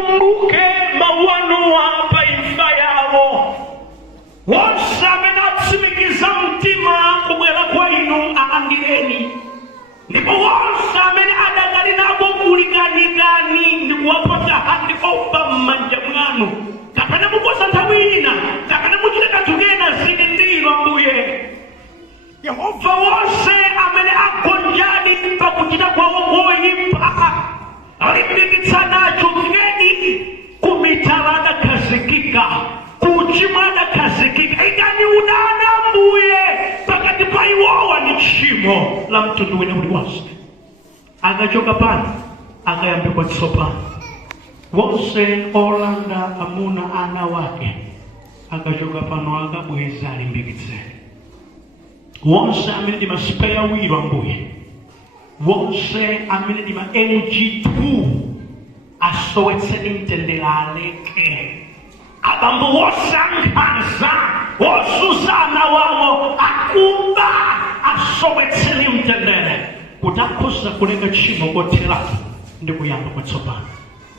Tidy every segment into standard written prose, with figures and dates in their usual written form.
akumbuke mawano apa imfa yavo. Wonse amene atsimikiza mtima kubwera kwa inu alandireni. Ndipo wonse amene adakali nabo kulikanigani ndikuwapatsa handi ofa m'manja mwanu. Kapena mukosa nthawi ina, kapena muchite kanthu kena zili ndilo Ambuye. Yehova, wonse amene agonjadi pakuchita kwawo koyipa alimbikitsa nacho ngeni kumitala adakhazikika, kuchimwa adakhazikika. Ikani udana Ambuye pakati pa iwowa ndi tchimo la mtundu wina uliwonse. Akachoka pano akayambe kwatsopano. Wonse olanda amuna ana wake akachoka pano akabweza alimbikitseni. Wonse amene ndi maspeya wiro Ambuye, wonse amene ndi ma LG2 asowetseni mtendere aleke. Abambo wosankhanza wosuzana wawo akumba asowetseni mtendere kuti akhoza kuleka tchimo kotheratu ndi kuyamba kwatsopano.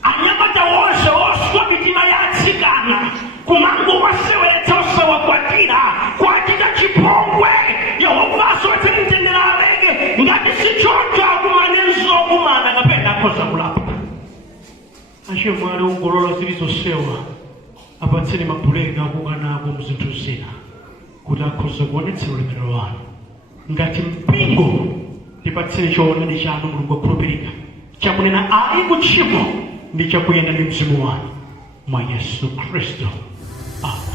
Anyamata wonse oswa mitima ya atsikana kumango wasewetsa osawakwatira kwachita chipongwe. Yehova asowetseni mtendere aleke. Ngati sichoncho akumanenso kumana kapena akhoza kulapa. Achemwali ongolola zilizosewa apatseni mabuleka akukanako mzinthu zina kuti akhoza kuonetsera ulemerero wanu. Ngati mpingo tipatseni choonadi chanu Mulungu wakhulupirika chakunena ayi kutchimo ndi chakuyenda ndi mzimu wanu mwa Yesu Kristo. Amen.